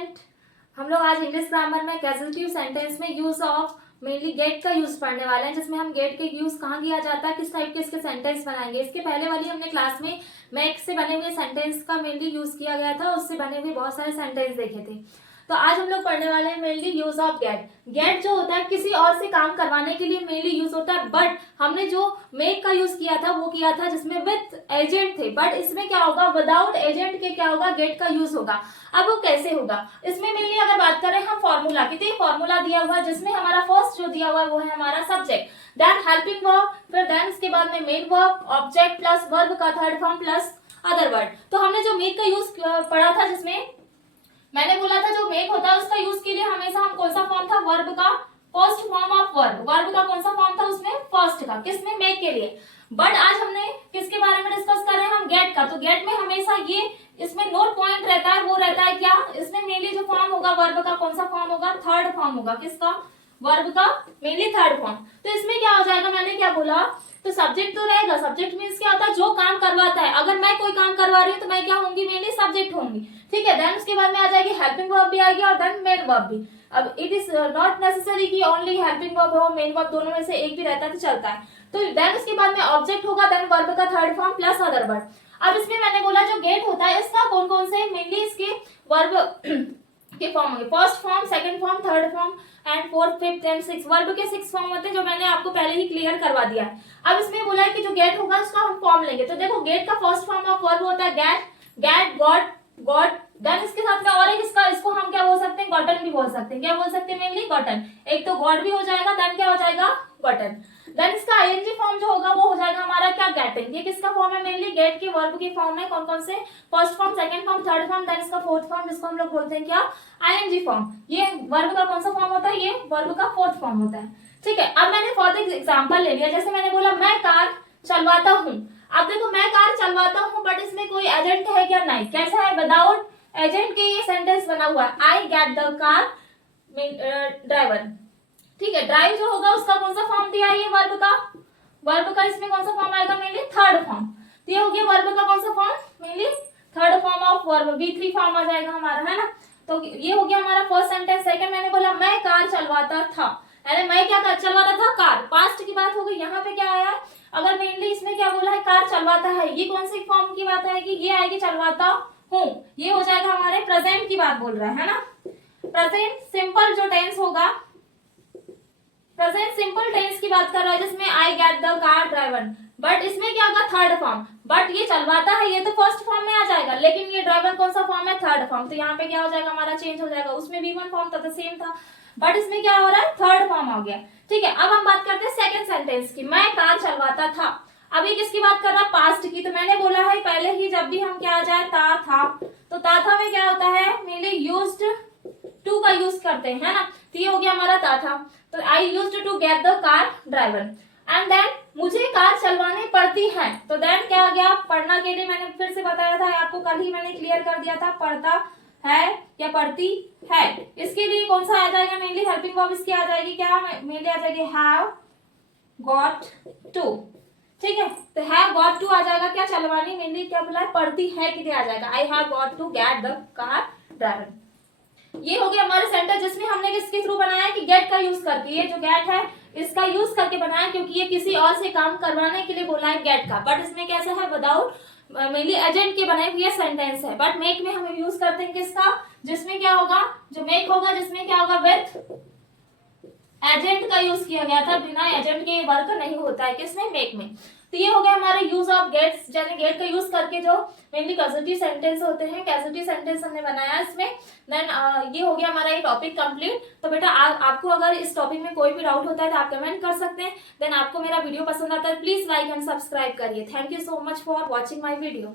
Student, हम लोग आज इंग्लिश ग्रामर में कैजुअलिटी सेंटेंस में यूज ऑफ मेनली गेट का यूज पढ़ने वाले हैं, जिसमें हम गेट के यूज कहाँ किया जाता है, किस टाइप के इसके सेंटेंस बनाएंगे। इसके पहले वाली हमने क्लास में मैक से बने हुए सेंटेंस का मेनली यूज किया गया था, उससे बने हुए बहुत सारे सेंटेंस देखे थे। तो आज हम लोग पढ़ने वाले हैं mainly use of get. Get जो होता है किसी और से काम करवाने के लिए मेनली यूज होता है, बट हमने जो मेक का यूज किया था वो किया था जिसमें विथ एजेंट थे, बट इसमें क्या होगा, विदाउट एजेंट के क्या होगा, गेट का यूज होगा। अब वो कैसे होगा, इसमें मेनली अगर बात करें हम फॉर्मूला की, तो ये फॉर्मूला दिया हुआ है जिसमें हमारा फर्स्ट जो दिया हुआ है वो है हमारा सब्जेक्ट, देन हेल्पिंग वर्ब, फिर देन इसके बाद में main verb, object plus verb का third form plus other word. तो हमने जो मेक का यूज पढ़ा था, जिसमें मैंने बोला था जो मेक होता है उसका यूज के लिए हमेशा हम कौन सा फॉर्म था, वर्ब का first form of verb, verb का कौन सा फॉर्म था उसमें, फर्स्ट का, किसमें, मेक के लिए। बट आज हमने किसके बारे में डिस्कस कर रहे हैं, हम गेट का। तो गेट में हमेशा ये इसमें नोट पॉइंट रहता है, वो रहता है क्या, इसमें मेनली जो फॉर्म होगा वर्ब का कौन सा फॉर्म होगा, थर्ड फॉर्म होगा, किसका, वर्ब का मेनली थर्ड फॉर्म। तो इसमें क्या हो जाएगा, मैंने क्या बोला, तो सब्जेक्ट तो रहेगा, सब्जेक्ट मींस क्या होता है, जो काम करवाता है। अगर मैं कोई काम करवा रही हूँ तो मैं क्या होंगी, मेनली सब्जेक्ट होंगी, ठीक है। देन उसके बाद में आ जाएगी हेल्पिंग वर्ब भी आएगी और देन मेन वर्ब भी। अब इट इज नॉट नेसेसरी कि ओनली हेल्पिंग वर्ब हो, मेन वर्ब दोनों में से एक भी रहता है तो चलता है। तो देन उसके बाद में ऑब्जेक्ट होगा, देन वर्ब का third form plus other word. अब इसमें मैंने बोला जो गेट होता है इसका कौन कौन से मेनली इसके वर्ब के फॉर्म होंगे, first form, second form, third form and fourth, fifth and six. Verb के 6 फॉर्म होते हैं जो मैंने आपको पहले ही क्लियर करवा दिया है। अब इसमें बोला है कि जो गेट होगा उसका हम फॉर्म लेंगे। तो देखो गेट का फर्स्ट फॉर्म ऑफ वर्ब होता है get, get, got, got. Then इसके साथ में और एक इसको हम क्या बोल सकते हैं, गॉटन भी बोल सकते हैं। क्या बोल सकते हैं, मेनली गॉटन। एक तो गॉट भी हो जाएगा, देन क्या हो जाएगा, गॉटन। देन इसका आईएनजी फॉर्म जो होगा वो हो जाएगा हमारा क्या, गेटिंग। ये किसका फॉर्म है, मेनली गेट के वर्ब के फॉर्म है। कौन कौन से, first form, second form, third form, then इसका फोर्थ फॉर्म, जिसको हम लोग बोलते हैं क्या, आईएनजी फॉर्म। ये वर्ब का कौन सा फॉर्म होता है, ये वर्ब का फोर्थ फॉर्म होता है, ठीक है। अब मैंने फॉर एग्जांपल ले लिया, जैसे मैंने बोला मैं कार चलवाता हूँ। अब देखो मैं कार चलवाता हूँ, बट इसमें कोई एजेंट है क्या, नहीं। कैसा है, विदाउट एजेंट के ये सेंटेंस बना हुआ है, I get the car driver, ठीक है। ड्राइव जो होगा उसका कौन सा फॉर्म दिया है, ये वर्ब का, वर्ब का इसमें कौन सा फॉर्म आएगा, मेनली थर्ड फॉर्म। तो ये हो गया वर्ब का कौन सा form, mainly third form of verb, V3 form आ जाएगा हमारा, है ना। तो ये हो गया हमारा फर्स्ट सेंटेंस। सेकंड मैंने बोला मैं कार चलवाता था, अरे मैं क्या चलवाता था, कार, पास्ट की बात हो गई। यहाँ पे क्या आया, अगर मेनली इसमें क्या बोला है, कार चलवाता है, ये कौन सी फॉर्म की बात आएगी, ये आएगी चलवाता हूँ। ये हो जाएगा हमारे प्रेजेंट की बात बोल रहा है ना। प्रेजेंट सिंपल जो टेंस होगा, प्रेजेंट सिंपल टेंस की बात कर रहा है, जिसमें I get the car driver. But इसमें क्या होगा, थर्ड फॉर्म। बट ये चलवाता है, ये तो फर्स्ट फॉर्म में आ जाएगा, लेकिन ये ड्राइवर कौन सा फॉर्म है, थर्ड फॉर्म। तो यहाँ पे क्या हो जाएगा, हमारा चेंज हो जाएगा। उसमें V1 फॉर्म था तो सेम था, बट इसमें क्या हो रहा है, थर्ड फॉर्म हो गया, ठीक है। अब हम बात करते हैं सेकंड सेंटेंस की, मैं कार चलवाता था। अब ये किसकी बात कर रहा है, पास्ट की। तो मैंने बोला है पहले ही, जब भी हम क्या आ जाए ता था, तो ता था में क्या होता है, मेनली यूज्ड टू का यूज करते हैं, है ना। तो ये हो गया हमारा ता था। तो I used to get the car driver and then मुझे कार चलवानी पड़ती है। तो देन क्या आ गया, पढ़ना के लिए मैंने फिर से बताया था आपको, कल ही मैंने क्लियर कर दिया था, पढ़ता है या पढ़ती है। इसके लिए कौन सा आ जाएगा, मेनली हेल्पिंग वर्ब इसकी आ जाएगी क्या, मेनली आ जाएगी हैव गॉट टू, ठीक है। तो हैव गॉट टू आ जाएगा क्या, चलवानी, मेनली क्या बोला है, पढ़ती है के लिए आ जाएगा, I have got to get the car driver. ये हो गया हमारे सेंटेंस, जिसमें हमने किसके थ्रू बनाया है कि गेट का यूज करके। ये जो गेट है इसका यूज करके बनाया, क्योंकि ये किसी और से काम करवाने के लिए बोला है गेट का। बट इसमें कैसा है, विदाउट मेनली एजेंट के बनाए हुए सेंटेंस है। बट मेक में हम यूज करते हैं किसका, जिसमें क्या होगा, जो मेक होगा जिसमें क्या होगा, विथ एजेंट का यूज किया गया था, बिना एजेंट के वर्क नहीं होता है, किसमें, मेक में। तो ये हो गया हमारे यूज ऑफ गेट्स, यानी गेट का यूज करके जो मेनली कैजुअलिटी सेंटेंस होते हैं, कैजुअलिटी सेंटेंस हमने बनाया इसमें। देन ये हो गया हमारा ये टॉपिक कंप्लीट। तो बेटा आपको अगर इस टॉपिक में कोई भी डाउट होता है तो आप कमेंट कर सकते हैं। देन आपको मेरा वीडियो पसंद आता है प्लीज लाइक एंड सब्सक्राइब करिए। Thank you so much for watching my video.